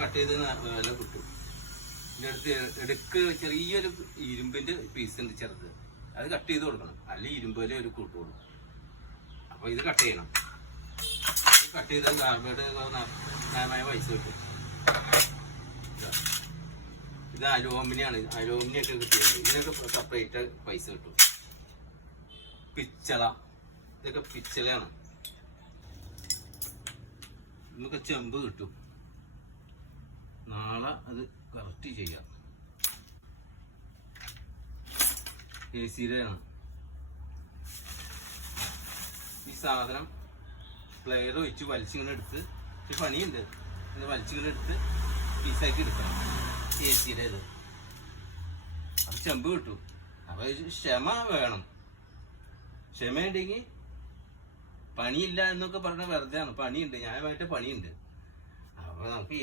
Cut ചെയ്ത് വില കിട്ടും. ഇതിൻ്റെ അടുത്ത് ഇടയ്ക്ക് ചെറിയൊരു ഇരുമ്പിൻ്റെ പീസ് ഉണ്ട് ചെറുത്, അത് കട്ട് ചെയ്ത് കൊടുക്കണം, അല്ലെങ്കിൽ ഇരുമ്പ് വില ഒരു കൂട്ടുള്ളൂ. അപ്പോൾ ഇത് കട്ട് ചെയ്യണം. കട്ട് ചെയ്താൽ കാർബൈഡ് ന്യായമായ പൈസ കിട്ടും. ഇത് അലൂമിനിയാണ്, അലൂമിനിയൊക്കെ കിട്ടിയത് ഇതിനൊക്കെ സെപ്പറേറ്റ് പൈസ കിട്ടും. പിച്ചള, ഇതൊക്കെ പിച്ചളയാണ്. നമുക്ക് ചെമ്പ് കിട്ടും. നാളെ അത് കറക്റ്റ് ചെയ്യാം. AC-യുടെയാണ് ഈ സാധനം. പ്ലെയർ വെച്ച് വലിച്ചിങ്ങനെ എടുത്ത്, ഒരു പണിയുണ്ട്, ഇത് വലിച്ചിങ്ങനെ എടുത്ത് പീസാക്കി എടുക്കണം. AC-യുടെ ഇത് അത് ചെമ്പ് കിട്ടും. അപ്പോൾ ക്ഷമ വേണം. ക്ഷമയുണ്ടെങ്കിൽ പണിയില്ല എന്നൊക്കെ പറഞ്ഞാൽ വെറുതെ ആണ്. പണിയുണ്ട്, ന്യായമായിട്ട് പണിയുണ്ട്. അപ്പോൾ നമുക്ക്